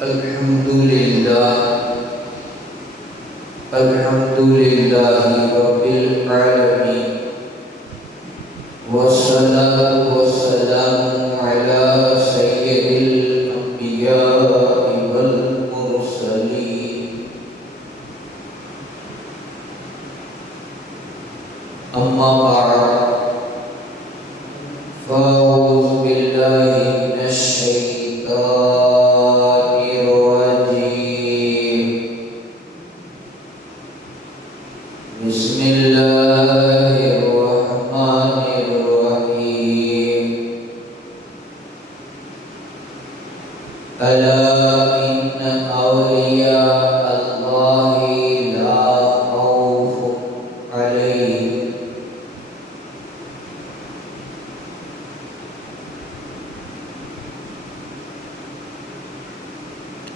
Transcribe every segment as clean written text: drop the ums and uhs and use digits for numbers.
Alhamdulillahi Rabbil Alamin. Wassalatu wassalamu ala sayyidil anbiya'i wal mursalin. Amma ba'd. Fa'udzu billahi minasy syaithanir rajim. Bismillahirrahmanirrahim. Ala inna awliya Allahi la khawfun alaihim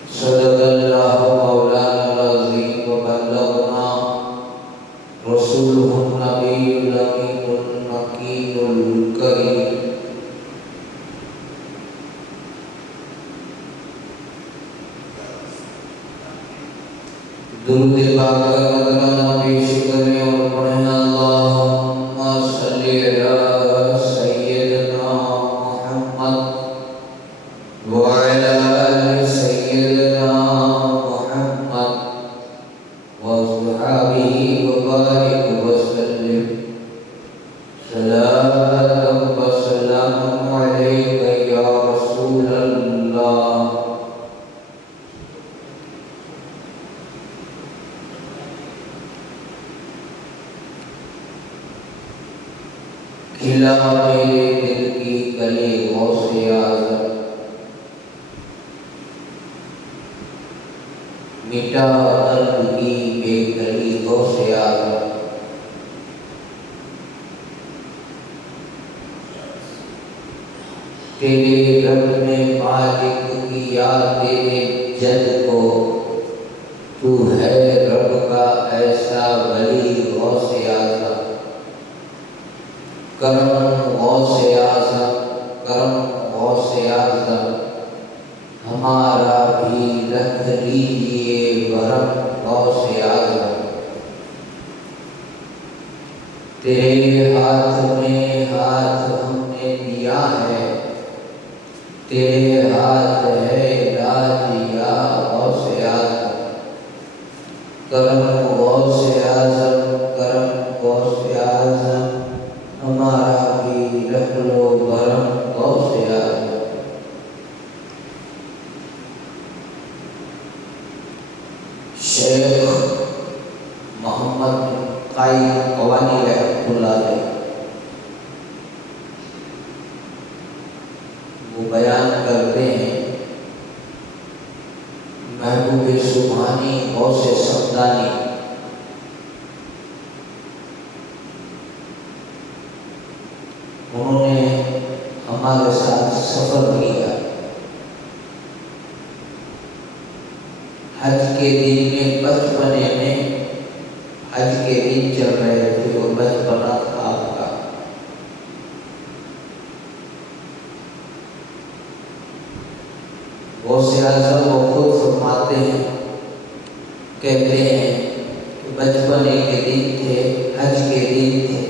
Sadaqallahu maulana al-azim wa ballaghna Rasuluhun nabiyyul aminul makinul karim. درود پاک کا مقدمہ پیش کریں اور پڑھیں اللہم صلی علی سیدنا محمد وعلی آل سیدنا محمد وصحبہ وبارک وسلم صلاۃ و سلام علیک یا رسول اللہ. کھلا میرے دل کی کلی غوث اعظم، مٹا قلب کی بے کلی غوث اعظم. تیرے رب میں مالک کی یاد تیرے جد کو، تو ہے رب کا ایسا ولی غوث اعظم. کرم غوث اعظم، کرم غوث اعظم، ہمارا بھی رکھ لیجئے برم غوث اعظم. تیرے ہاتھ میں ہاتھ ہم نے دیا ہے، تیرے ہاتھ ہے علاج یا غوث اعظم. کرم غوث اعظم، کرم غوث اعظم، ہمارا بھی رکھ لو برم غوث اعظم. شیخ محمد قائم قوانی رحمۃ اللہ علیہ وہ بیان کرتے ہیں، محبوب سبحانی غوث سمدانی انہوں نے ہمارے ساتھ سفر کیا. حج کے دن میں بچپنے میں حج کے دن چل رہے تھے، وہ بچپنا تھا آپ کا. غوث اعظم وہ خود فرماتے ہیں، کہتے ہیں کہ بچپنے کے دن تھے، حج کے دن تھے.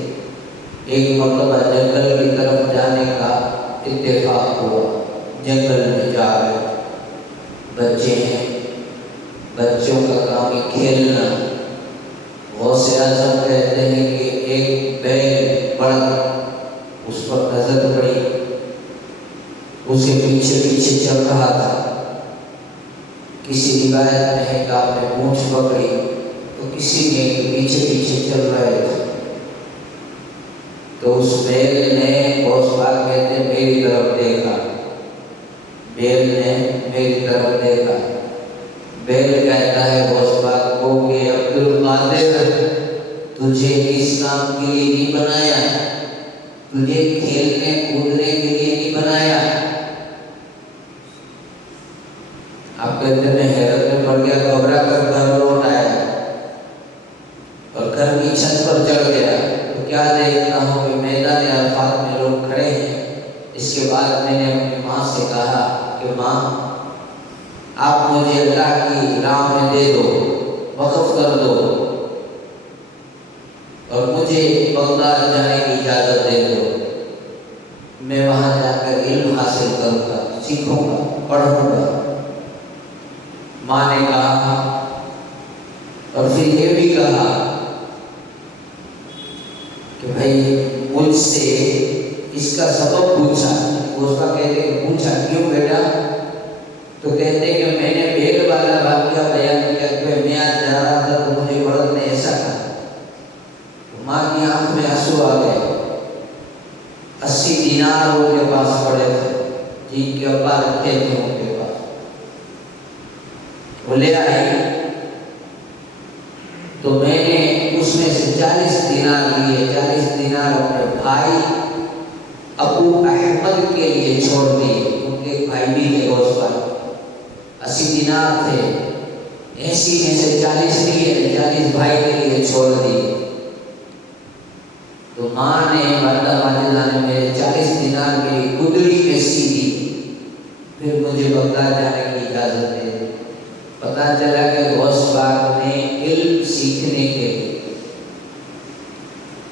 ایک مرتبہ جنگل کی طرف جانے کا اتفاق ہوا. جنگل میں جا رہے، بچے ہیں، بچوں کا کام ہے کھیلنا. غوث اعظم کہتے ہیں کہ ایک بیل بڑا اس پر نظر پڑی، اسے پیچھے پیچھے چل رہا تھا. کسی روایت میں ہے کہ آپ نے پونچھ پکڑی تو کسی نے پیچھے پیچھے چل رہے تھے. تو اس بیل نے غوث پاک کہتے ہیں میری طرف دیکھا، بیل نے میری طرف دیکھا. بیل کہتا ہے غوث پاک کو کہ عبدالقادر، تجھے اس کام کے لیے نہیں بنایا، تجھے کھیلنے کودنے کے لیے نہیں بنایا. آپ کہتے ہیں حیرت میں پڑ گیا، گھبرا کر گھر لوٹ آیا اور گھر کی چھت پر چڑھ گیا. تو کیا دیکھتا ہوں کہ میدان عرفات میں لوگ کھڑے ہیں. اس کے بعد میں نے اپنی ماں سے کہا کہ ماں آپ مجھے اللہ کی راہ میں دے دو، وقف کر دو، اور مجھے بغداد جانے کی اجازت دے دو، میں وہاں جا کر علم حاصل کروں گا، سیکھوں گا، پڑھوں گا۔ ماں نے کہا، اور پھر یہ بھی کہا کہ بھائی مجھ سے اس کا سبب پوچھا، اس کا کہتے کہ پوچھا کیوں بیٹا؟ تو کہتے کہ میں نے بیل والا واقعہ بیان کیا کہ میں آج جا رہا تھا تو مجھے عورت نے ایسا کہا، ماں کی آنکھ میں آنسو آ گئے۔ 80 دینار ان کے پاس پڑے تھے جن کے ابا رکھے تھے ان کے پاس، وہ لے آئی تو میں نے اس میں سے 40 دینار لیے، 40 دینار اپنے بھائی ابو احمد کے لیے چھوڑ دیے، ان کے ایک بھائی بھی تھے اس پر، 80 دینار تھے، 80 میں سے 40 لیے، 40 بھائی کے لیے چھوڑ دیے۔ تو ماں نے والدہ ماجدہ نے میرے 40 دینار کی گدڑی میں سی دی، پھر مجھے بغداد جانے کی اجازت دے دی۔ پتہ چلا کہ غوث پاک نے علم سیکھنے کے لیے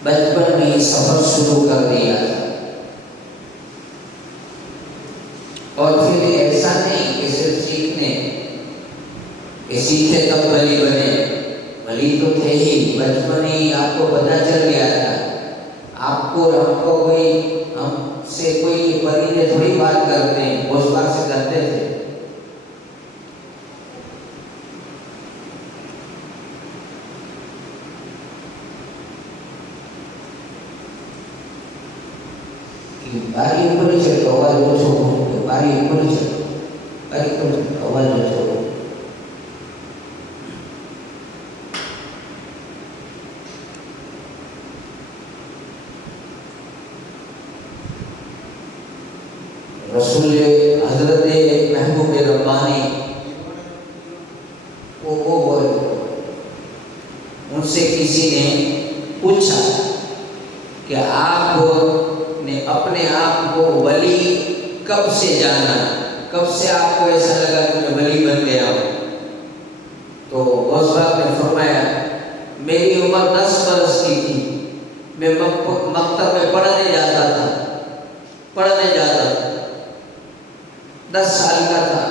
بچپن میں سفر شروع کر دیا تھا، اور پھر ایسا نہیں کہ صرف سیکھنے کہ سیکھے تب ولی بنے، ولی تو تھے ہی، بچپن ہی آپ کو پتہ چل گیا تھا۔ آپ کو ہم کو کوئی ہم سے کوئی پریندے تھوڑی بات کرتے ہیں، غوث پاک سے کرتے تھے۔ باری اوپر ہی چلو، آواز میں چھوڑو، باری اوپر ہی چلو، باری اوپر آواز میں چھوڑو۔ رسول حضرت محبوب ربانی وہ ان سے کسی نے پوچھا کہ آپ نے اپنے آپ کو ولی کب سے جانا، کب سے آپ کو ایسا لگا کہ میں ولی بن گیا ہوں؟ تو غوث پاک نے فرمایا میری عمر 10 برس کی تھی، میں مکتب میں پڑھنے جاتا تھا، 10 سال کا تھا۔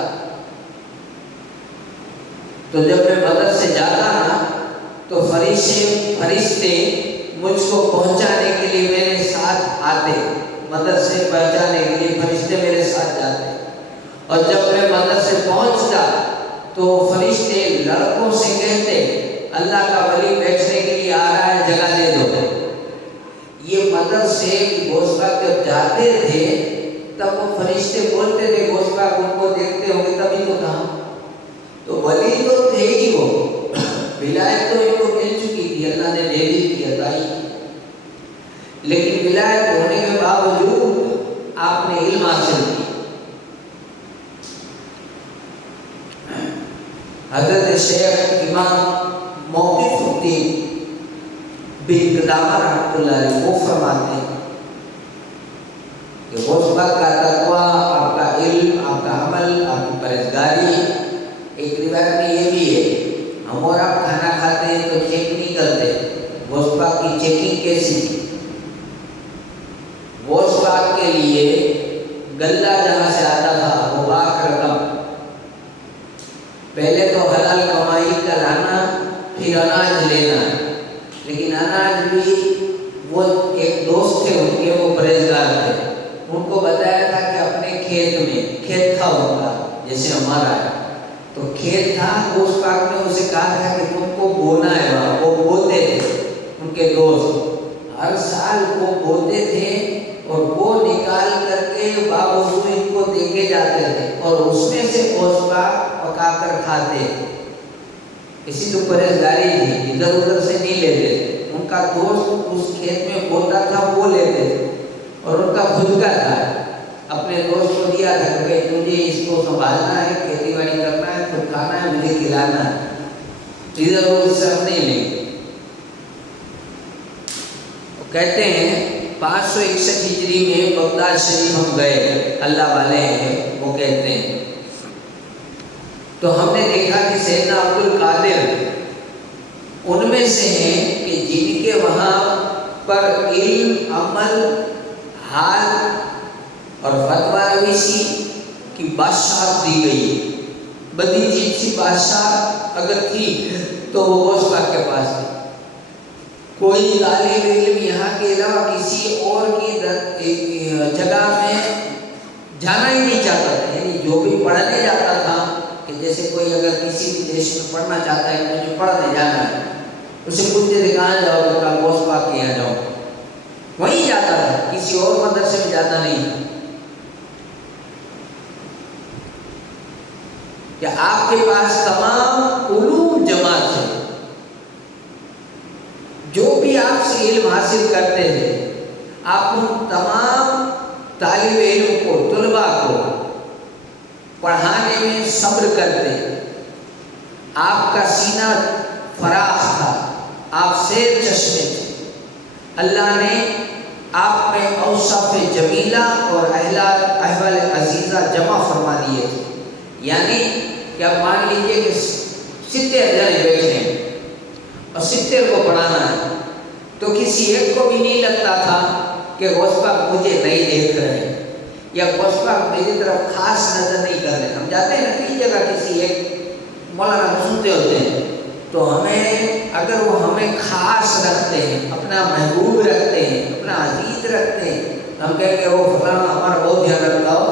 تو جب میں مدرسے جاتا نا تو فرشتے مجھ کو پہنچانے کے لیے میرے ساتھ آتے، مدرسے پہنچانے کے لیے فرشتے میرے ساتھ جاتے، اور جب میں مدرسے پہنچتا تو فرشتے لڑکوں سے کہتے اللہ کا ولی بیٹھنے کے لیے آ رہا ہے، جگہ دے دو۔ یہ مدرسے غوث پاک جب جاتے تھے تب وہ فرشتے بولتے تھے غوث پاک ان کو دیکھتے ہوں گے تبھی تو کہا، تو ولی تو تھے ہی، وہ ولایت تو ان کو مل چکی تھی، اللہ نے دے دی تھی، عطا ہی کی، لیکن ولایت ہونے کے باوجود آپ نے علم حاصل کیا۔ حضرت شیخ امام موقف الدین بن قدامہ رحمۃ اللہ علیہ وہ فرماتے ہیں کہ غوث پاک کا تقویٰ، آپ کا علم، آپ کا عمل، آپ کی پرہیزگاری، ایک روایت میں یہ بھی ہے ہم اور آپ کھانا کھاتے ہیں تو چیک نہیں کرتے، غوث پاک کی چیکنگ کیسی تھی؟ غوث پاک کے لیے غلہ جہاں سے آتا تھا وہ پاک رقم، پہلے تو حلال کمائی کا لانا پھر اناج لینا، لیکن اناج بھی وہ ایک دوست تھے ان کے، وہ پرہیزگار تھے، ان کو بتایا تھا کہ اپنے کھیت میں، کھیت تھا ان کا جیسے ہمارا ہے تو کھیت تھا، غوث پاک نے اسے کہا تھا کہ تم کو بونا ہے وہاں، وہ بوتے تھے ان کے دوست، ہر سال وہ بوتے تھے اور وہ نکال کر کے باوضو ان کو دے کے جاتے تھے، اور اس میں سے غوث پاک پکا کر کھاتے، اسی تو پرہیزگاری تھی، ادھر ادھر سے نہیں لیتے تھے، ان کا دوست اس کھیت میں بوتا تھا وہ لیتے تھے، اور ان کا خود کا تھا، اپنے دوست کو دیا تھا کہ تجھے اس کو سنبھالنا ہے، کھیتی باڑی کرنا ہے، خود کھانا ہے، مجھے کھلانا ہے، ادھر ادھر سے ہم نہیں لیں گے۔ کہتے ہیں 561 ہجری میں بغداد شریف ہم گئے، اللہ والے ہیں وہ کہتے ہیں تو ہم نے دیکھا کہ سیدنا عبد القادر ان میں سے ہیں کہ جن کے وہاں پر علم، عمل، حال اور فتویٰ نویسی کی بادشاہت دی گئی. بدی چیز سی بادشاہ اگر تھی تو وہ غوث پاک کے پاس تھی. کوئی طالب علم یہاں کے علاوہ کسی اور کی جگہ میں جانا ہی نہیں چاہتا تھا. یعنی جو بھی پڑھنے جاتا تھا، کہ جیسے کوئی اگر کسی بھی دیش میں پڑھنا چاہتا ہے، مجھے پڑھنے جانا ہے، اسے پوچھتے تھے کہاں جاؤ گے؟ کہا غوث پاک کے یہاں جاؤ. وہیں جاتا تھا، کسی اور مدرسے میں جاتا نہیں تھا. کہ آپ کے پاس تمام علوم جمع تھے، جو بھی آپ سے علم حاصل کرتے تھے، آپ ان تمام طالب علم کو، طلباء کو پڑھانے میں صبر کرتے. آپ کا سینہ فراخ تھا، آپ سیر چشمے تھے. اللہ نے آپ میں اوصاف جمیلہ اور احوال عزیزہ جمع فرما دیے تھے. یعنی کہ آپ مان لیجئے کہ 70 جنے بیٹھے ہیں اور 70 کو پڑھانا ہے، تو کسی ایک کو بھی نہیں لگتا تھا کہ غوث پاک مجھے نہیں دیکھ رہے یا غوث پاک میری طرف خاص نظر نہیں کر رہے. ہم جاتے ہیں نا کئی جگہ، کسی ایک مولانا کو سنتے ہوتے ہیں، تو ہمیں اگر وہ ہمیں خاص رکھتے ہیں، اپنا محبوب رکھتے ہیں، اپنا عزیز رکھتے ہیں، ہم کہیں گے وہ فلانا ہمارا بہت دھیان رکھتا ہو،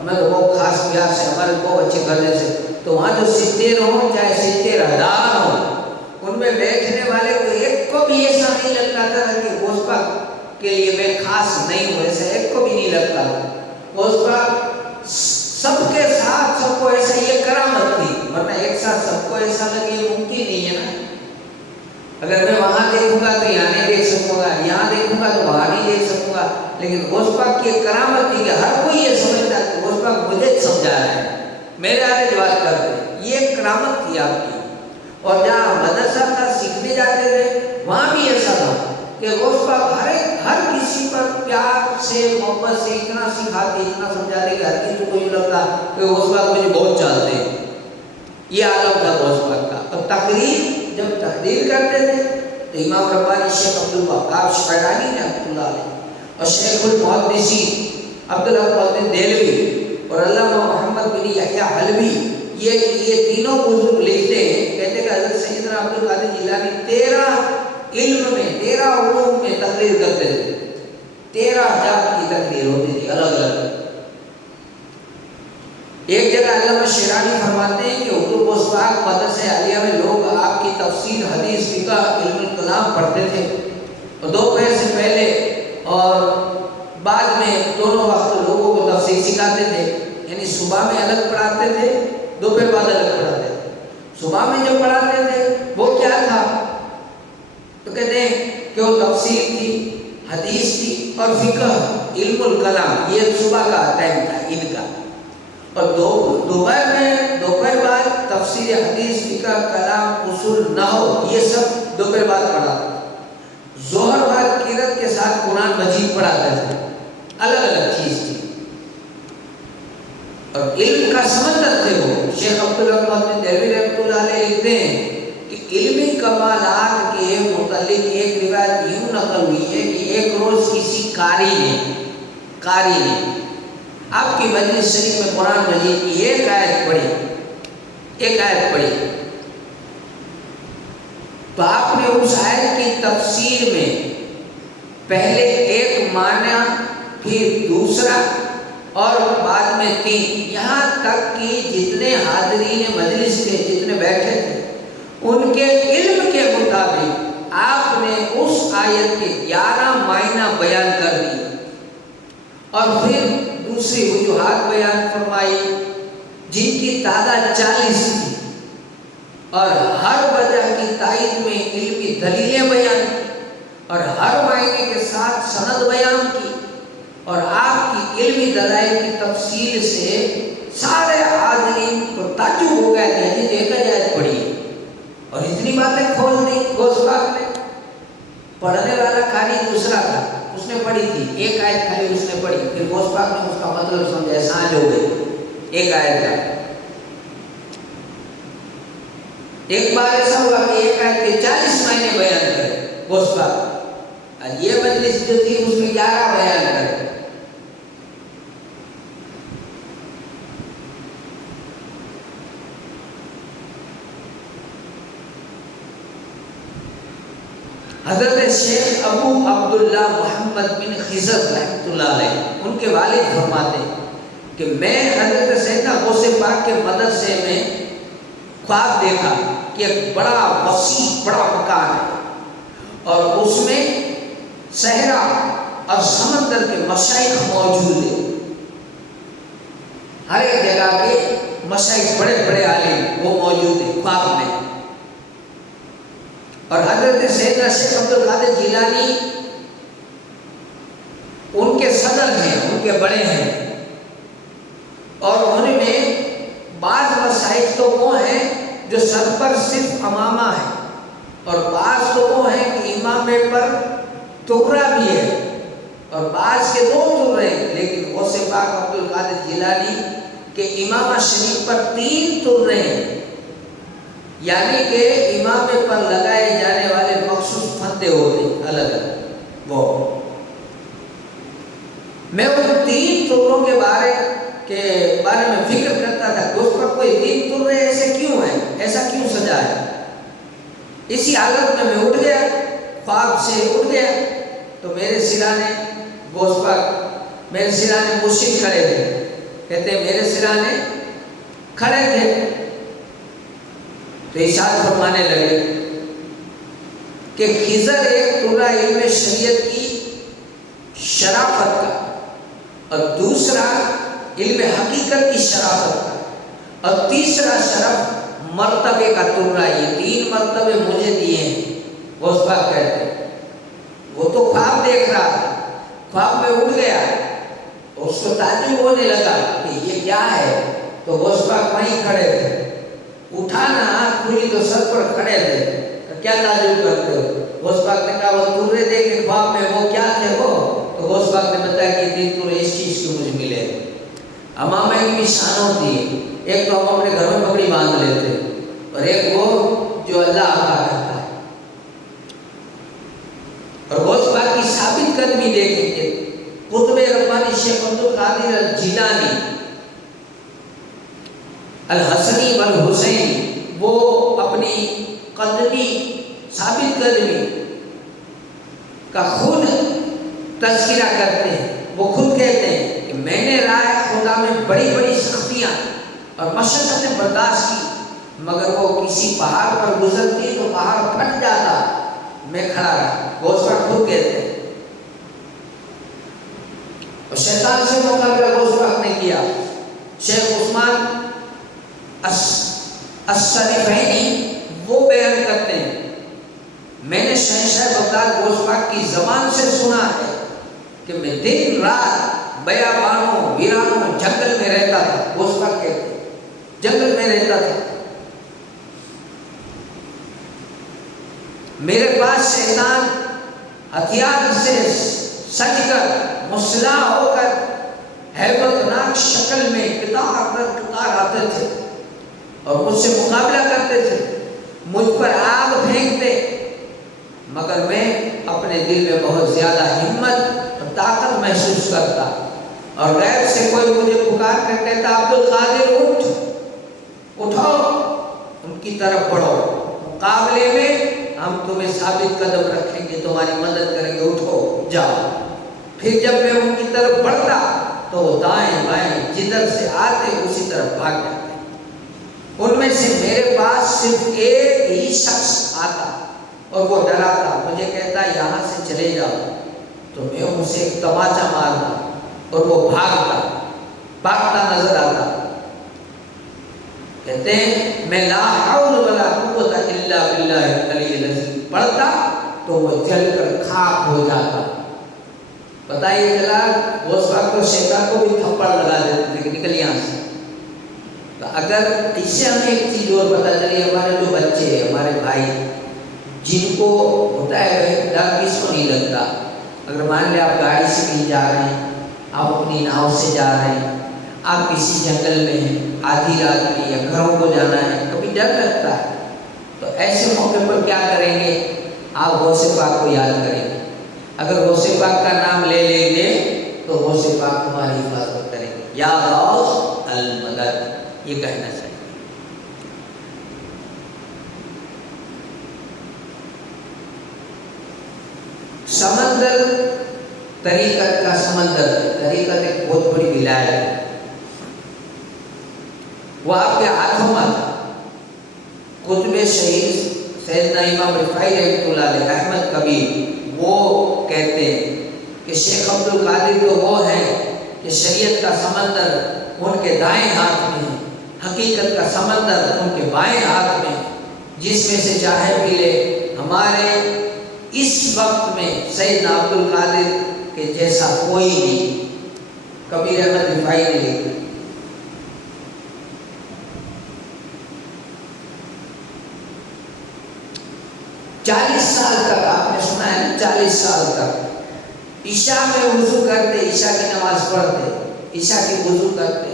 ہمیں تو بہت خاص پیار سے، ہمارے بہت اچھے گھر سے. تو وہاں جو 70 ہوں چاہے 70,000 ہوں، ان میں بیٹھنے والے کو ایک کو بھی ایسا نہیں لگتا تھا کہ غوث پاک کے لیے میں خاص نہیں ہوں. ایسا ایک کو بھی نہیں لگتا. غوث پاک سب کے ساتھ، سب کو ایسا، یہ کرامت تھی. ورنہ ایک ساتھ سب کو ایسا لگے ممکن نہیں ہے نا. اگر میں وہاں دیکھوں گا تو یہاں نہیں دیکھ سکوں گا، یہاں دیکھوں گا تو وہاں نہیں دیکھ سکوں گا. لیکن غوث پاک کی کرامت تھی کہ ہر کوئی یہ سمجھتا کہ غوث پاک مجھے سمجھا رہا ہے، میرے آگے جواب کر دے. یہ کرامت تھی آپ کی. اور جہاں مدرسہ تھا، سیکھنے جاتے تھے، وہاں بھی ایسا تھا کہ غوث پاک ہر کسی پر پیار سے، محبت سے اتنا سکھاتے، اتنا سمجھاتے کہ ہر کسی کو یہ لگتا کہ غوث پاک مجھے بہت چاہتے ہیں. یہ عالم تھا غوث پاک کا. اور جب تقریر کرتے تھے تو امام ربانی شیخ عبد الوهاب شعرانی رحمۃ اللہ علیہ اور شیخ المحدثین عبد الحق دہلوی اور علامہ محمد بن یحییٰ حلبی، یہ تینوں بزرگ لکھتے ہیں، کہتے کہ حضرت سیدنا عبد القادر جیلانی 13 علم میں، 13 علوم میں تقریر کرتے تھے. 13,000 کی تقریر ہوتی تھی الگ الگ. ایک جگہ علامہ شیرانی فرماتے ہیں کہ حضور غوث پاک مدرسہ عالیہ میں لوگ آپ کی تفسیر، حدیث، فقہ، علم الکلام پڑھتے تھے، اور دوپہر سے پہلے اور بعد میں دونوں وقت لوگوں کو تفسیر سکھاتے تھے. یعنی صبح میں الگ پڑھاتے تھے، دوپہر بعد الگ پڑھاتے تھے. صبح میں جو پڑھاتے تھے وہ کیا تھا؟ تو کہتے ہیں کہ وہ تفسیر تھی، حدیث تھی اور فقہ، علم الکلام. یہ صبح کا ٹائم تھا ان کا. اور دوپہر بعد تفسیر، حدیث، فقہ، کلام، اصول، نحو، یہ سب دوپہر بعد پڑھاتے تھے. ظہر بعد قرات کے ساتھ قرآن مجید پڑھاتے تھے. الگ الگ چیز تھی اور علم کا سمندر تھے وہ. شیخ عبد الرحمن دہلوی رحمۃ اللہ علیہ لکھتے ہیں کہ علمی کمالات کے متعلق ایک روایت یوں نقل ہوئی ہے کہ ایک روز کسی قاری نے آپ کی مجلس شریف میں قرآن مجید کی ایک آیت پڑھی تو آپ نے اس آیت کی تفسیر میں پہلے ایک معنی، پھر دوسرا اور بعد میں 3، یہاں تک کہ جتنے حاضرین مجلس تھے، جتنے بیٹھے تھے، ان کے علم کے مطابق آپ نے اس آیت کے 11 معنی بیان کر دیے اور پھر دوسری وجوہات بیان فرمائی جن کی تعداد 40 تھی، اور ہر وجہ کی تائید میں علمی دلیلیں بیان کی اور ہر معنی کے ساتھ سند بیان کی. اور آپ کی علمی دلائل کی تفصیل سے سارے حاضرین کو تعجب ہو گئے کہ ایک آیت پڑھی اور اتنی باتیں کھول دی. غوث پاک نے، پڑھنے والا قاری دوسرا تھا، اس نے پڑھی تھی ایک آیت، خالی اس نے پڑھی. پھر غوث پاک نے اس کا مطلب سمجھا، سانج ہو گئی ایک آیت کا. ایک بار ایسا ہوا کہ ایک آیت کے 40 معنی بیان کرے غوث پاک، اور یہ مجلس جو تھی اس میں 11 بیان کرے۔ حضرت شیخ ابو عبداللہ محمد بن خضر رحمۃ اللہ علیہ، ان کے والد فرماتے کہ میں حضرت سیدنا غوث پاک کے مدرسے میں خواب دیکھا کہ ایک بڑا وسیع بڑا مکان ہے اور اس میں صحرا اور سمندر کے مشائخ موجود ہیں، ہر ایک جگہ کے مشائخ بڑے بڑے عالم وہ موجود ہیں خواب میں، اور حضرت سیدنا شیخ عبد القادر جیلانی ان کے صدر ہیں، ان کے بڑے ہیں، اور ان میں بعض مشائخ تو وہ ہیں جو سر پر صرف امامہ ہے، اور بعض تو وہ ہیں کہ امامے پر تغرا بھی ہے، اور بعض کے 2 تغرے ہیں، لیکن غوث پاک عبد القادر جیلانی کے امامہ شریف پر 3 تغرے ہیں، یعنی کہ امامے پر لگائے جانے والے مخصوص پھندے ہوتے ہیں الگ الگ۔ وہ میں ان 3 تغروں کے بارے میں فکر کرتا تھا کہ اس پر کوئی 3 تغرے ایسے کیوں ہیں، ایسا کیوں سجا ہے۔ اسی حالت میں اٹھ گیا، خواب سے اٹھ گیا، تو میرے سرانے غوث پاک میرے سرانے مرشد کھڑے تھے، کہتے ہیں میرے سرانے کھڑے تھے تو ارشاد فرمانے لگے کہ خضر ایک تغرہ علم شریعت کی شرافت کا، اور دوسرا علم حقیقت کی شرافت کا، اور تیسرا شرف مرتبے کا تغرہ، یہ 3 مرتبے مجھے دیے ہیں۔ غوث پاک کہتے ہیں وہ تو خواب دیکھ رہا تھا، خواب میں اٹھ گیا، اس کو تعجب ہونے لگا کہ یہ کیا ہے، تو غوث پاک وہیں کھڑے تھے، اٹھانا آنکھ کھلی تو سر پر کھڑے تھے، کیا تعجب کرتے ہو؟ غوث پاک نے کہا وہ تغرے دیکھے خواب میں، وہ کیا تھے وہ؟ تو غوث پاک نے بتایا کہ 3 تغرے اس چیز کے مجھے ملے۔ امامہ کی بھی شان ہوتی ہے، ایک تو ہم اپنے گھر میں پگڑی باندھ لیتے ہیں، اور ایک وہ جو اللہ عطا کرتا ہے۔ اور غوث پاک کی ثابت قدمی دیکھیں کہ قطب ربانی شیخ عبد القادر الجیلانی الحسنی والحسینی، وہ اپنی قدمی ثابت قدمی کا خود تذکرہ کرتے ہیں، وہ خود کہتے ہیں کہ میں نے رائے خدا میں بڑی بڑی سختیاں اور مشقتیں برداشت کی، مگر وہ کسی پہاڑ پر گزرتی تو پہاڑ پھٹ جاتا، میں کھڑا رہا۔ غوث پاک خود کہتے ہیں، اور شیطان سے مقابلہ غوث پاک نے کیا۔ شیخ عثمان الصریفینی وہ بیان کرتے ہیں، میں نے شہنشاہ بغداد غوث پاک کی زبان سے سنا ہے کہ میں دن رات بیابانوں ویرانوں جنگل میں رہتا تھا۔ غوث پاک کہتے ہیں جنگل میں رہتا تھا، میرے پاس شیطان ہتھیار سے سج کر مسلح ہو کر ہیبتناک شکل میں قطار پر قطار آتے تھے اور مجھ سے مقابلہ کرتے تھے، مجھ پر آگ پھینکتے، مگر میں اپنے دل میں بہت زیادہ ہمت اور طاقت محسوس کرتا، اور غیب سے کوئی مجھے پکار کر کہتا عبد القادر اٹھو، ان کی طرف بڑھو، مقابلے میں ہم تمہیں ثابت قدم رکھیں گے، تمہاری مدد کریں گے، اٹھو جاؤ۔ پھر جب میں ان کی طرف بڑھتا تو وہ دائیں بائیں جدھر سے آتے اسی طرف بھاگ جاتے، ان میں سے میرے پاس صرف ایک ہی شخص آتا اور وہ ڈراتا، مجھے کہتا یہاں سے چلے جاؤ، تو میں اسے ایک تماچا مارتا اور وہ بھاگتا نظر آتا۔ کہتے ہیں میں لا حول ولا قوت الا باللہ العلی العظیم پڑھتا تو وہ جل کر خاک ہو جاتا۔ پتہ یہ چلا غوث پاک کو شیطان کو بھی تھپڑ لگا دیتے تھے کہ نکل یہاں سے۔ تو اگر اس سے ہمیں ایک چیز اور پتہ چلی، ہمارے جو بچے ہمارے بھائی جن کو ہوتا ہے ڈر کس کو نہیں لگتا، اگر مان لیں آپ گاڑی سے کہیں جا رہے ہیں، آپ اپنی ناؤ سے جا رہے ہیں، آپ کسی جنگل میں ہیں، آدھی رات میں یا گھروں کو جانا ہے، کبھی ڈر لگتا ہے، تو ایسے موقع پر کیا کریں گے؟ آپ غوث پاک کو یاد کریں گے. اگر غوث پاک کا نام لے لیں گے تو غوث پاک تمہاری حفاظت کریں گے. یا غوث المدد، یہ کہنا چاہیے. سمندر طریقت کا سمندر، طریقت ایک بہت بڑی ولایت ہے، وہ آپ کے ہاتھوں میں تھا. قطب شہید سیدنا امام رفاعی رحمۃ اللہ علیہ احمد کبیر وہ کہتے ہیں کہ شیخ عبد القادر تو وہ ہیں کہ شریعت کا سمندر ان کے دائیں ہاتھ میں ہے، حقیقت کا سمندر ان کے بائیں ہاتھ میں، جس میں سے چاہے پی لے. ہمارے اس وقت میں سیدنا عبد القادر کے جیسا کوئی نہیں. کبیر احمد رفاعی نے لکھا. چالیس سال تک آپ نے سنا ہے نا، 40 سال تک عشاء میں وضو کرتے، عشاء کی نماز پڑھتے، عشاء کی وضو کرتے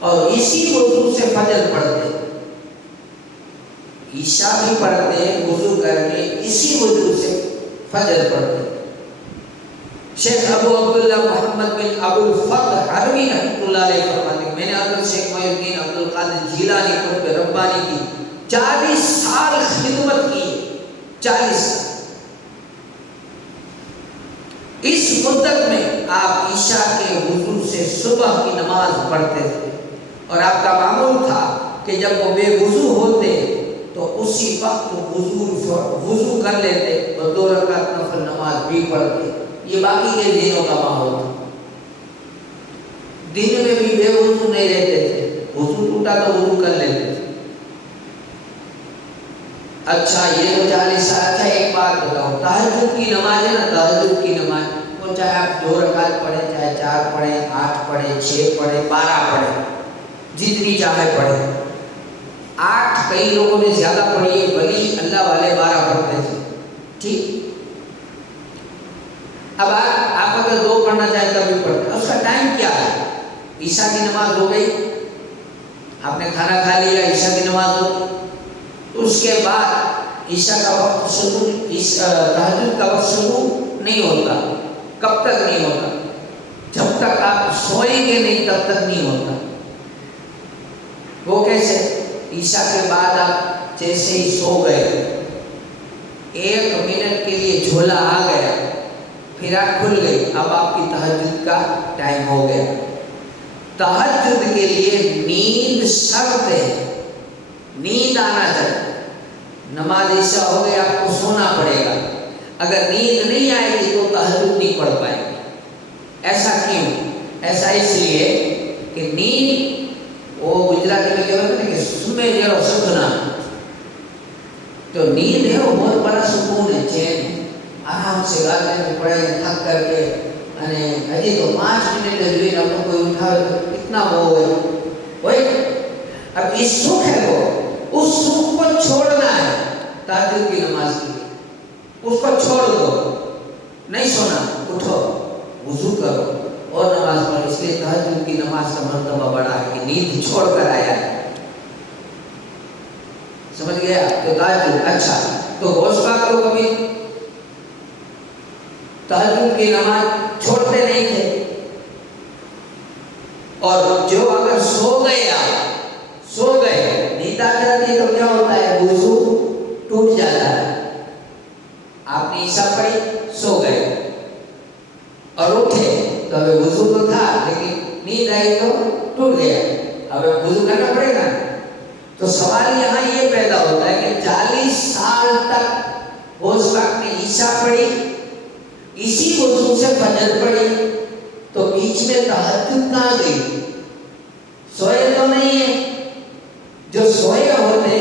اور اسی وضو سے فجر پڑھتے. عشاء بھی پڑھتے وضو کر کے، اسی وضو سے فجر پڑھتے. شیخ ابو عبداللہ محمد بن ابو الفضل حروی رحمۃ اللہ علیہ فرماتے ہیں میں نے حضرت شیخ محی الدین عبد القادر جیلانی قطب ربانی کی 40 سال خدمت کی. 40 سال. اس مدت میں آپ عشاء کے وضو سے صبح کی نماز پڑھتے تھے اور آپ کا معمول تھا کہ جب وہ بے وضو ہوتے تو اسی وقت وضو کر لیتے اور 2 رکعت نفل نماز بھی پڑھتے. یہ باقی کے دنوں کا ماحول تھا. دن میں بھی بے وضو نہیں رہتے تھے، وضو ٹوٹا تو وضو کر لیتے تھے. اچھا یہ تو 40 سال. اچھا ایک بات بتاؤ، تہجد کی نماز ہے نا، تہجد کی نماز وہ چاہے آپ 2 رکعت پڑھیں، چاہے 4 پڑھیں، 8 پڑھیں، 6 پڑھیں، 12 پڑھیں، جتنی چاہے پڑھیں. 8 کئی لوگوں نے زیادہ پڑھی ہے، ولی اللہ والے 12 پڑھتے تھے. ٹھیک. اب آپ اگر 2 پڑھنا چاہیں تب بھی پڑھتے. اس کا ٹائم کیا ہے؟ عشاء کی نماز ہو گئی، آپ نے کھانا کھا لیا، عشاء کی نماز ہو گئی. اس کے بعد عشاء کا وقت شروع، تہجد کا وقت شروع نہیں ہوتا. کب تک نہیں ہوتا؟ جب تک آپ سوئیں گے نہیں تب تک نہیں ہوتا. وہ کیسے؟ عشاء کے بعد آپ جیسے ہی سو گئے، 1 منٹ کے لیے جھولا آ گیا، پھر آنکھ کھل گئی، اب آپ کی تہجد کا ٹائم ہو گیا. تہجد کے لیے نیند شرط ہے، نیند آنا چاہیے. نماز عشاء ہو گئی، آپ کو سونا پڑے گا. اگر نیند نہیں آئے گی تو تہجد نہیں پڑھ پائیں گے. ایسا کیوں؟ ایسا اس لیے کہ نیند، وہ گجراتی میں کہتے ہیں کہ سمے جڑو سکنا، تو نیند ہے وہ بہت بڑا سکون ہے، چین ہے. آرام سے گانے میں پڑے تھک کر کے ابھی تو 5 منٹ ہوئی نا تو کوئی اٹھا اتنا وہ ہے. اب اس سکھ ہے وہ، اس سکھ کو چھوڑنا ہے تہجد کی نماز کے لیے. اس کو چھوڑ دو، نہیں سونا، اٹھو، وضو کرو اور نماز پڑھو. اس لیے تہجد کی نماز کا مرتبہ بڑا ہے کہ نیند چھوڑ کر آیا ہے. سمجھ گیا؟ تو تہجد. اچھا تو غوث پاک کو کبھی تہجد کی نماز چھوڑتے نہیں تھے. اور جو اگر سو گئے نیند آ جاتی ہے تو کیا ہوتا ہے؟ وضو ٹوٹ جاتا ہے. آپ نے عشاء پڑھی، سو گئے اور اٹھے تو ابھی وضو تو تھا لیکن نیند آئی تو ٹوٹ گیا، اب وضو کرنا پڑے گا. تو سوال یہاں یہ پیدا ہوتا ہے کہ 40 سال تک غوث پاک نے عشاء پڑھی، اسی وضو سے فجر پڑھی، تو بیچ میں تہجد کہاں گئی؟ سوئے تو نہیں ہے. جو سوئے ہوتے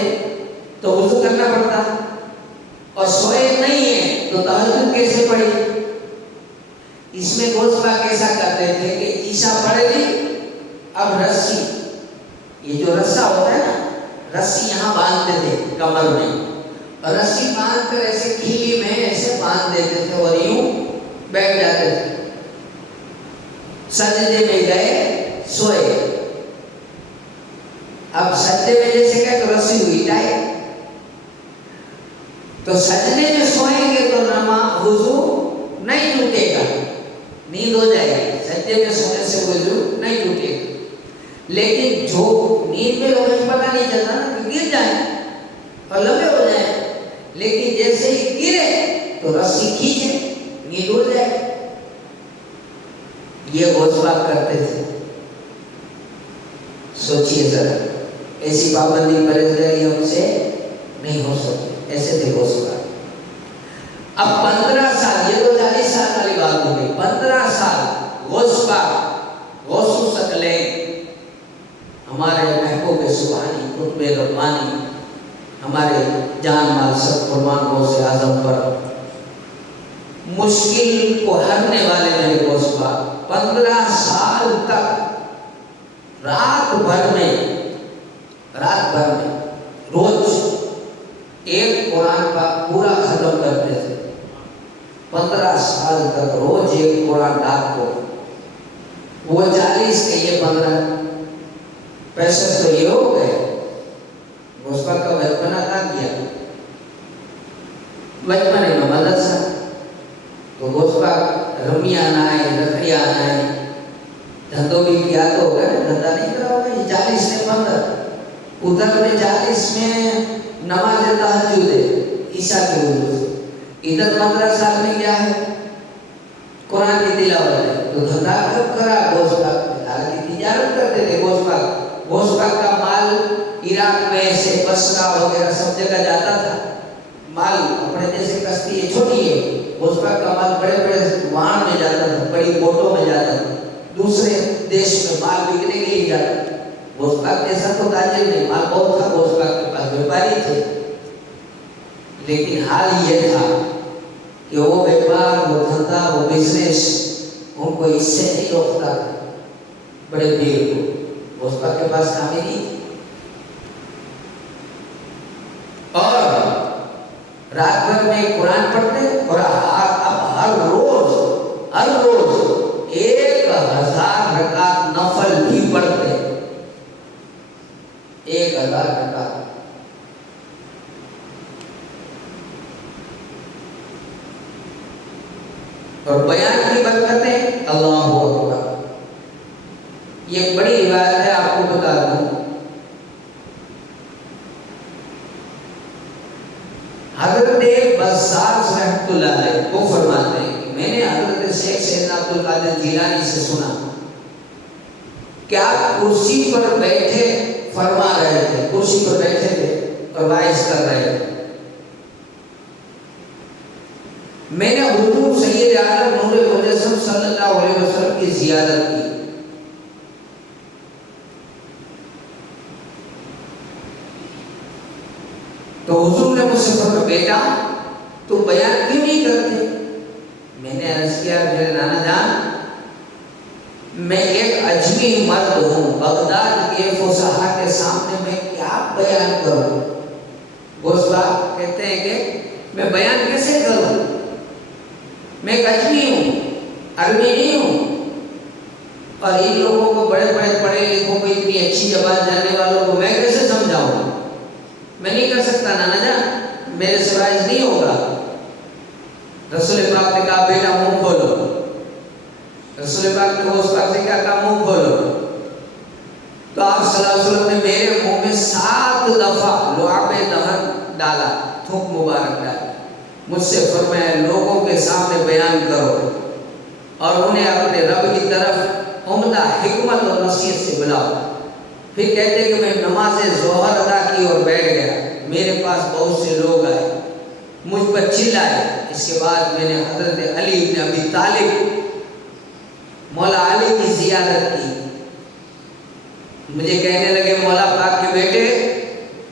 تو وضو کرنا پڑتا، اور سوئے نہیں ہے تو تہجد کیسے پڑھی؟ اس میں غوث پاک ایسا کرتے تھے کہ عشاء پڑھ لی، اب رسی، یہ جو رسا ہوتا ہے نا، رسی یہاں باندھتے تھے کمر میں، اور رسی باندھ کر ایسے کھیلی میں ایسے باندھ دیتے تھے اور یوں بیٹھ جاتے تھے. سجدے میں گئے، سوئے. اب سجدے میں جیسے گئے تو رسی ہوئی ٹائٹ، تو سجدے میں سوئیں گے تو وضو نہیں ٹوٹے گا، نیند ہو جائے گی، سجدے میں سونے سے وضو نہیں ٹوٹے گا۔ لیکن جو نیند میں لوگ پتہ نہیں چلتا نا کہ گر جائیں اور لمبے ہو جائیں، لیکن جیسے ہی گرے تو رسی کھینچے نیند ہو جائے۔ یہ غوث پاک کرتے تھے۔ سوچئے ذرا، ایسی پابندی پرہیزگاری ہم سے نہیں ہو سکتی، ایسے تھے غوث پاک۔ اب 15 سال، یہ تو 40 سال والی بات ہو گئی، 15 سال غوث پاک، غوث الثقلین، ہمارے محبوب سبحانی قطب ربانی، ہمارے جان مال سب قربان غوث اعظم پر، مشکل کو ہرنے والے میرے غوث پاک 15 سال تک رات بھر میں روز ایک قرآن پاک پورا ختم کرتے تھے۔ 15 سال تک روز ایک قرآن رات کو، وہ 40 کے یہ 15 65 تو یہ ہو گئے۔ غوث پاک کا بچپنا تھا کیا، بچپنے میں مدرسہ، تو غوث پاک رمی آنا ہے، لکڑی آنا ہے، دھندوں بھی کیا تو ہوگا نا، دھندا نہیں کرا ہوگا۔ یہ 40 نے 15 ادھر میں 40 میں نماز تہجد ہے عشاء کے وضو سے، ادھر 15 سال میں کیا ہے؟ قرآن کی تلاوت ہے۔ تو دھندا کب کرا غوث پاک؟ حالانکہ تجارت کرتے تھے غوث پاک، غوث پاک کا مال عراق میں سے بصرہ وغیرہ سب جگہ جاتا تھا، مال اپنے جیسے کشتی ہے چھوٹی ہے، غوث پاک کا مال بڑے بڑے وہاں میں جاتا تھا، بڑی بوٹوں میں جاتا تھا، دوسرے دیش میں مال بکنے کے لیے جاتا تھا۔ غوث پاک جیسا تو تاجر نہیں، مال بہت تھا غوث پاک کے پاس، بیپاری تھے، لیکن حال یہ تھا کہ وہ بیپار، وہ دھندا، وہ بزنس ان کو اس سے نہیں روکتا تھا بڑے پیر کو۔ غوث پاک کے پاس کامی نہیں تھی، اور رات بھر میں قرآن پڑھتے، اور اب ہر روز 1000 رکعت نفل بھی پڑھتے، 1000 رکعت۔ اور بیان کی برکتیں اللہ اکبر، یہ ایک بڑی روایت ہے، آپ کو بتا دوں۔ حضرت بزاز رحمۃ اللہ علیہ وہ فرماتے ہیں کہ میں نے حضرت شیخ سیدنا عبد القادر جیلانی سے سنا کہ آپ کرسی پر بیٹھے فرما رہے تھے، کرسی پر بیٹھے تھے اور وعظ کر رہے تھے۔ میں نے حضور سید عالم نور مجسم صلی اللہ علیہ وسلم کی زیارت کی، تو حضور نے مجھ سے فرمایا بیٹا تم بیان کیوں نہیں کرتے؟ میں نے عرض کیا میرے نانا جان میں ایک اجمی مرد ہوں، بغداد کے فصحا کے سامنے میں کیا بیان کروں؟ غوث پاک کہتے ہیں کہ میں بیان کیسے کروں، میں ایک اجمی ہوں، عربی نہیں ہوں، اور ان لوگوں کو بڑے بڑے پڑھے لکھوں کو اتنی اچھی زبان جاننے والوں کو میں کیسے سمجھاؤں؟ میں نہیں کر سکتا نانا جان، میرے سے وعظ نہیں ہوگا۔ رسول پاک نے کہا بیٹا منہ کھولو، رسول پاک نے غوث پاک سے کہا منہ کھولو، تو آپ صلی اللہ علیہ وسلم نے میرے منہ میں 7 دفعہ لعاب دہن ڈالا، تھوک مبارک ڈالا، مجھ سے فرمایا لوگوں کے سامنے بیان کرو اور انہیں اپنے رب کی طرف عمدہ حکمت اور نصیحت سے بلاؤ۔ پھر کہتے کہ میں نماز ظہر ادا کی اور بیٹھ گیا، میرے پاس بہت سے لوگ آئے، مجھ پر چلائے۔ اس کے بعد میں نے حضرت علی بن ابی طالب، مولا علی کی زیارت کی، مجھے کہنے لگے مولا پاک کے بیٹے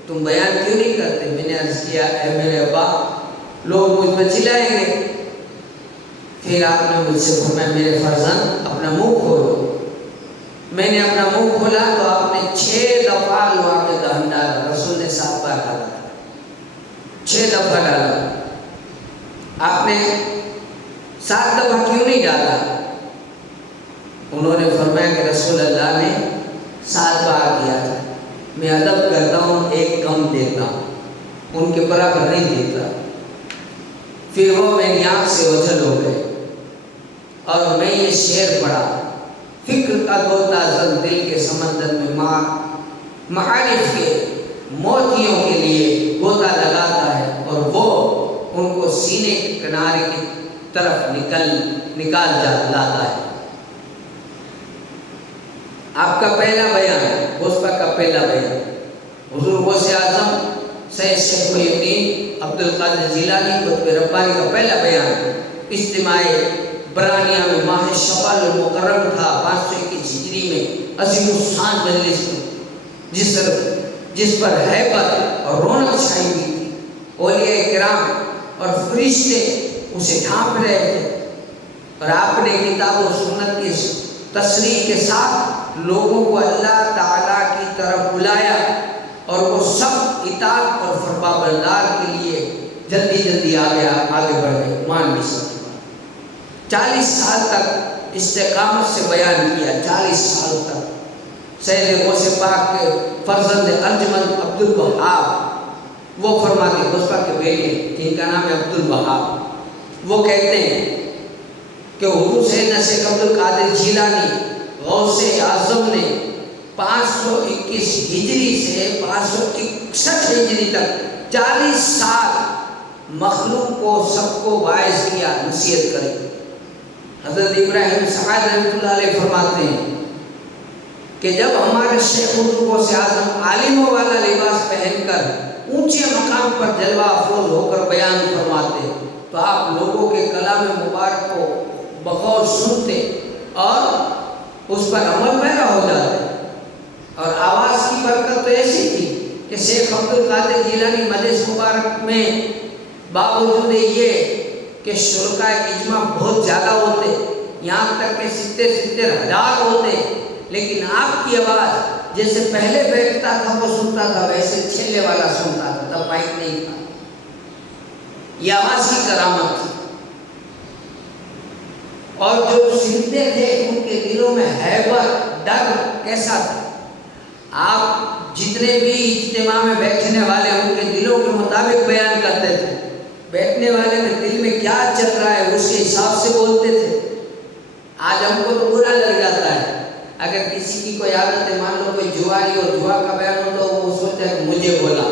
تم بیان کیوں نہیں کرتے؟ میں نے عرض کیا اے میرے ابا لوگ مجھ پر چلائیں گے۔ پھر آپ نے مجھ سے فرمایا میرے فرزند اپنا منہ کھولو۔ میں نے اپنا منہ کھولا تو آپ نے 6 دفعہ لعاب دہن ڈالا، رسول نے 7 بار ڈالا، 6 دفعہ ڈالا۔ آپ نے 7 دفعہ کیوں نہیں ڈالا؟ انہوں نے فرمایا کہ رسول اللہ نے 7 بار دیا تھا، میں ادب کرتا ہوں، ایک کم دیتا ہوں، ان کے برابر نہیں دیتا۔ پھر وہ میری آنکھ سے اوجھل ہو گئے اور میں یہ شعر پڑھا، فکر کا غوطہ زن دل کے سمندر میں مار، معارف کے موتیوں کے لیے غوطہ لگاتا ہے اور وہ ان کو سینے کے کنارے کی طرف نکال لاتا ہے۔ آپ کا پہلا بیان، غوثہ کا پہلا بیان، حضور غوث اعظم سید شیخ محی الدین عبد القادر جیلانی قطب ربانی کا پہلا بیان اجتماع برانیہ میں ماہ شوال المکرم تھا 521 ہجری میں، عظیم الشان مجلس میں جس پر ہیبت اور رونق چھائی ہوئی تھی۔ اولیاء کرام اور فرشتے اسے ڈھانپ رہے تھے اور آپ نے کتاب و سنت کی تصریح کے ساتھ لوگوں کو اللہ تعالیٰ کی طرف بلایا اور وہ سب اطاعت اور فرمانبردار کے لیے جلدی آگے بڑھ گئے۔ مان بھی سکتے 40 سال تک استقامت سے بیان کیا، 40 سال تک۔ سید غوث پاک کے فرزند ارجمند عبد الوہاب وہ فرماتے، غوثہ کے بیٹے جن کا نام ہے عبد الوہاب، وہ کہتے ہیں کہ حضور سیدنا شیخ عبد القادر جیلانی غوث اعظم نے 521 ہجری سے 561 ہجری تک 40 سال مخلوق کو سب کو واعظ کیا، نصیحت کری۔ حضرت ابراہیم سعد رحمۃ اللہ علیہ فرماتے ہیں کہ جب ہمارے شیخ حضور غوث اعظم عالموں والا لباس پہن کر اونچے مقام پر جلوہ افروز ہو کر بیان فرماتے تو آپ لوگوں کے کلام مبارک کو بغور سنتے اور اس پر عمل پیرا ہو جاتے۔ اور آواز کی برکت تو ایسی تھی کہ شیخ عبد القادر جیلانی مجلس مبارک میں باوجود یہ کہ شرکاء اجماع بہت زیادہ ہوتے، یہاں تک کہ 70,000 ہوتے، لیکن آپ کی آواز جیسے پہلے بیٹھتا تھا وہ سنتا تھا، ویسے چھیلے والا سنتا تھا، تب مائک نہیں تھا۔ یہ آواز کی کرامت تھی، اور جو سنتے تھے ان کے دلوں میں ہیبت، ڈر کیسا تھا۔ آپ جتنے بھی اجتماع میں بیٹھنے والے ان کے دلوں کے مطابق بیان کرتے تھے، بیٹھنے والے میں دل میں کیا چل رہا ہے اس کے حساب سے بولتے تھے۔ آج ہم کو تو برا لگ جاتا ہے اگر کسی کی کوئی عادت ہے، مان لو کوئی جواری اور جوا کا بیان ہو تو وہ سوچتا ہے کہ مجھے بولا،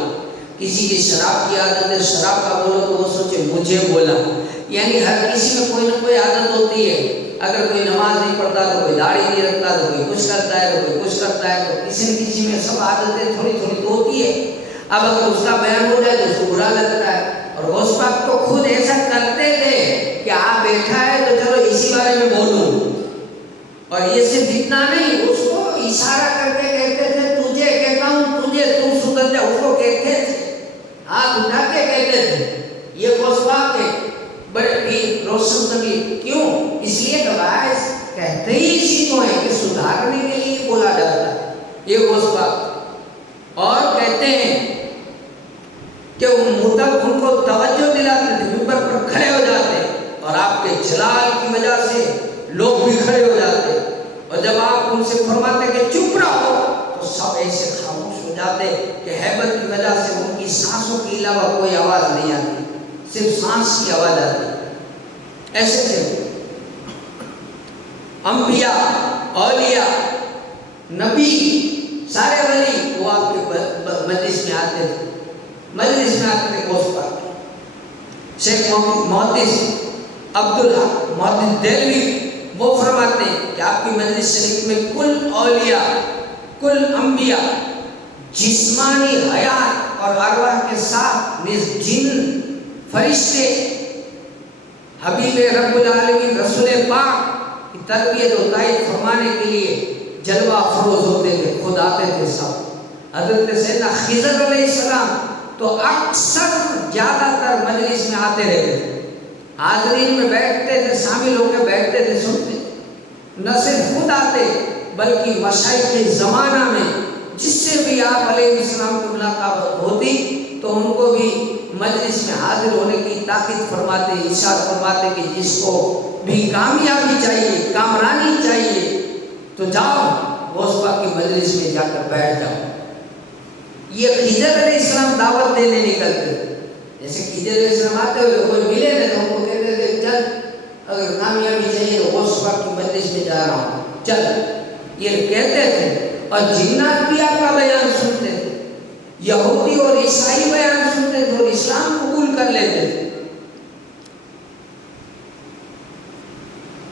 کسی کی شراب کی عادت ہے، شراب کا بولو تو وہ سوچے مجھے بولا۔ یعنی ہر کسی میں کوئی نہ کوئی عادت ہوتی ہے، اگر کوئی نماز نہیں پڑھتا تو کوئی داڑھی نہیں رکھتا تو کوئی کچھ کرتا ہے تو کوئی کچھ کرتا ہے، تو کسی نہ کسی میں سب عادتیں تھوڑی تو ہوتی ہے۔ اب اگر اس کا بیان ہو جائے تو اس کو برا لگتا ہے، اور غوث پاک تو خود ایسا کرتے تھے کہ آپ بیٹھا ہے تو چلو اسی بارے میں بولوں، اور یہ صرف اتنا نہیں، اس کو اشارہ کر کے کہتے تھے تجھے کہتا ہوں تجھے، تم سدھر جا، اس کو کہتے تھے، ہاتھ اٹھا کے کہتے تھے۔ یہ غوث پاک کے بڑے پیر روشن کبھی، کیوں؟ اس لیے کہ واعظ کہتے ہی اسی کو ہے کہ سدھارنے کے لیے بولا جاتا ہے یہ غوث پاک، اور کہتے ہیں کہ ان کو توجہ دلاتے تھے، منبر پر کھڑے ہو جاتے اور آپ کے جلال کی وجہ سے لوگ بھی کھڑے ہو جاتے، اور جب آپ ان سے فرماتے کہ چپ رہو تو سب ایسے خاموش ہو جاتے کہ ہیبت کی وجہ سے ان کی سانسوں کے علاوہ کوئی آواز نہیں آتی، صرف سانس کی آواز آتی۔ ایسے تھے انبیاء، اولیاء، نبی، سارے ولی وہ آپ کے مجلس میں آتے تھے، مجلس میں آتے تھے غوث پاک۔ شیخ محدث عبدالحق محدث دہلوی وہ فرماتے ہیں کہ آپ کی مجلس شریف میں کل اولیاء، کل انبیاء جسمانی حیات اور ارواح کے ساتھ جن، فرشتے، حبیب رب العالمین رسول پاک کی تربیت و تائید فرمانے کے لیے جلوہ افروز ہوتے تھے، خود آتے تھے سب۔ حضرت سیدنا خضر علیہ السلام تو اکثر زیادہ تر مجلس میں آتے رہتے تھے، حاضرین میں بیٹھتے تھے، شامل ہو کے بیٹھتے تھے، سنتے۔ نہ صرف خود آتے بلکہ مشائخ زمانہ میں جس سے بھی آپ علیہ السلام کی ملاقات ہوتی تو ان کو بھی مجلس میں حاضر ہونے کی تاکید فرماتے، ارشاد فرماتے کہ جس کو بھی کامیابی چاہیے، کامرانی چاہیے تو جاؤ غوث پاک کی مجلس میں جا کر بیٹھ جاؤ۔ یہ خضر علیہ السلام دعوت دینے نکلتے، جیسے خضر علیہ السلام آتے ہوئے کوئی ملے نا تو ہم کو کہتے تھے چل اگر کامیابی چاہیے تو غوث پاک کی مجلس میں جا رہا ہوں چل، یہ کہتے تھے. اور جنات بھی آپ کا بیان سنتے تھے، یہودی اور عیسائی بیان سنتے تھے اور اسلام قبول کر لیتے تھے.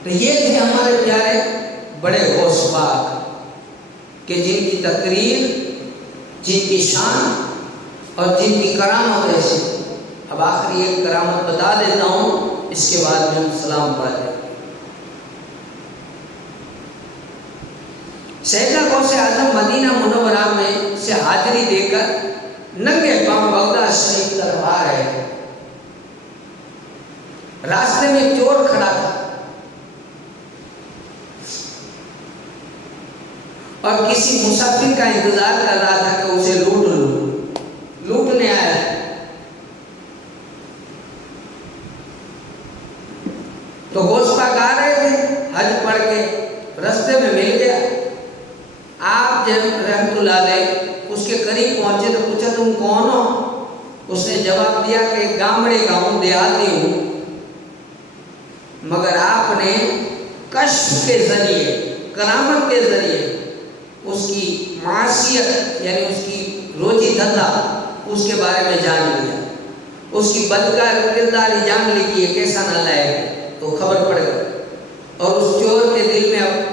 تو یہ تھے ہمارے پیارے بڑے غوث پاک کہ جن کی تقریر، جن کی شان اور جن کی کرامت ایسی. اب آخری ایک کرامت بتا دیتا ہوں، اس کے بعد میں ہم سلام پڑھتے ہیں. سیدنا غوث اعظم مدینہ منورہ میں سے حاضری دے کر ننگے پاؤں بغداد شریف طرف آ رہے تھے. راستے میں ایک چور کھڑا تھا اور کسی مسافر کا انتظار کر رہا تھا کہ اسے لوٹنے آیا ہے. تو غوث پاک آ رہے تھے حج پڑھ کے، رستے میں مل گیا. آپ جب رحمت اللہ علیہ اس کے قریب پہنچے تو پوچھا تم کون ہو؟ اس نے جواب دیا کہ گامڑے کا ہوں، دیہاتی ہوں، مگر آپ نے کشف کے ذریعے، کرامت کے ذریعے اس کی معاشیت یعنی اس کی روزی دھندا اس کے بارے میں جان لیا، اس کی بدکار کرداری جان لی کہ یہ کیسا نالائق ہے. تو خبر پڑ گئی اور اس چور کے دل میں اب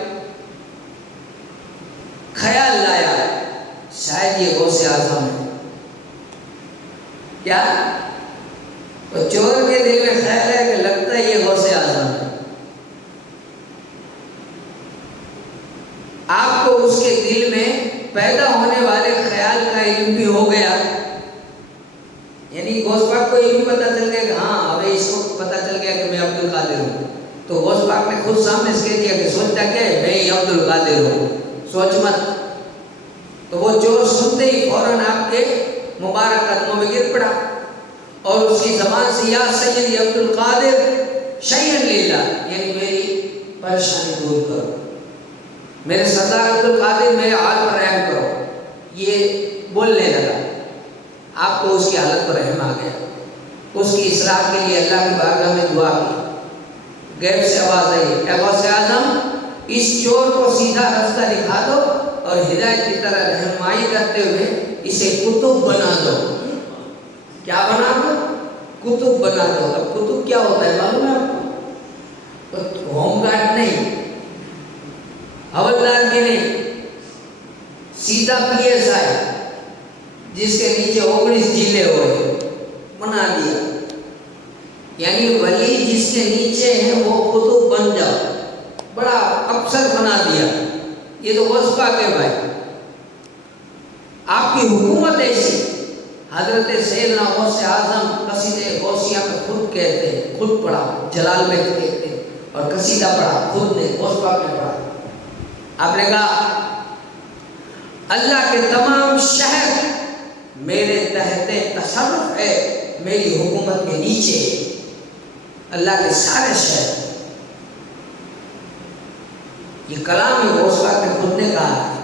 خیال لایا شاید یہ غوث اعظم ہے. کیا وہ چور کے دل میں خیال ہے کہ لگتا ہے یہ غوث اعظم ہے. آپ کو اس کے دل میں پیدا ہونے والے خیال کا علم بھی ہو گیا، یعنی غوث پاک کو یہ بھی پتہ چل گیا کہ ہاں اب اس کو پتہ چل گیا کہ میں عبد القادر ہوں. تو غوث پاک نے خود سامنے سے کہہ دیا کہ سوچتا کہ میں ہی عبد القادر ہوں، سوچ مت. تو وہ چور سنتے ہی فوراً آپ کے مبارک قدموں میں گر پڑا اور اس کی زبان سے یا سیدی عبد القادر شیئن للہ، یعنی میری پریشانی دور کرو، میرے سردار عبد القادر میرے حال پر رحم کرو، یہ بولنے لگا. آپ کو اس کی حالت پر رحم آ گیا. اس کی اصلاح کے لیے اللہ کی بارگاہ میں دعا کی. غیب سے آواز آئی، اے غوث اعظم اس چور کو سیدھا راستہ دکھا دو اور ہدایت کی طرح رہنمائی کرتے ہوئے اسے کتب بنا دو. کیا بنا دو؟ کتب بنا دو. اب کتب کیا ہوتا ہے معلوم ہے آپ کو؟ ہوم گارڈ نہیں، حوالدار بھی نہیں، سیدھا PSI جس کے نیچے 19 جیلے ہوئے بنا دیا. یعنی ولی جس کے نیچے ہیں وہ کتب بن جاؤ، بڑا افسر بنا دیا. یہ تو غوث پاک ہے بھائی. آپ کی حکومت ایسی. حضرت سیدنا غوث اعظم قصیدہ غوثیہ میں خود کہتے ہیں، خود پڑھا، جلال میں کہتے ہیں، اور قصیدہ پڑھا خود نے، غوث پاک نے پڑھا. آپ نے کہا اللہ کے تمام شہر میرے تحت تصرف ہے، میری حکومت کے نیچے اللہ کے سارے شہر. یہ کلام ہے غوث پاک نے خود نے کہا ہے.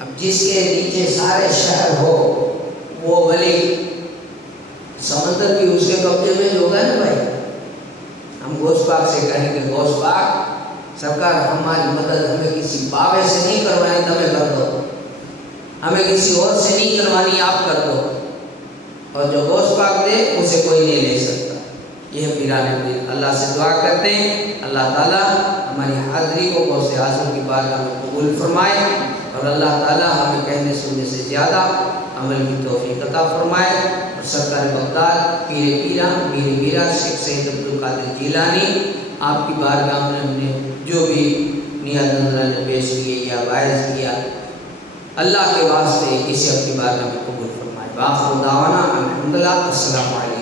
اب جس کے نیچے سارے شہر ہو وہ ولی، سمندر بھی اس کے قبضے میں جو ہوگا نا بھائی. ہم غوث پاک سے کہیں کہ غوث پاک سرکار ہماری مدد ہمیں کسی باوے سے نہیں کروانی، تمہیں کر دو، ہمیں کسی اور سے نہیں کروانی، آپ کر دو. اور جو غوث پاک دے اسے کوئی نہیں لے سکتا. یہ پیران پیر. اللہ سے دعا کرتے ہیں اللہ تعالیٰ ہماری حاضری کو غوث اعظم کی بارگاہ میں قبول فرمائے اور اللہ تعالیٰ ہمیں کہنے سننے سے زیادہ عمل کی توفیق عطا فرمائے. اور سرکار بغداد پیر پیران میر میرا شیخ سید عبد القادر جیلانی آپ کی بارگاہ میں ہم نے جو بھی نیت نظرہ نے پیش کیے یا باعث کیا، اللہ کے واسطے اسے اپنی بارگاہ میں قبول فرمائے. باخر دعوانا الحمدللہ. السلام علیکم.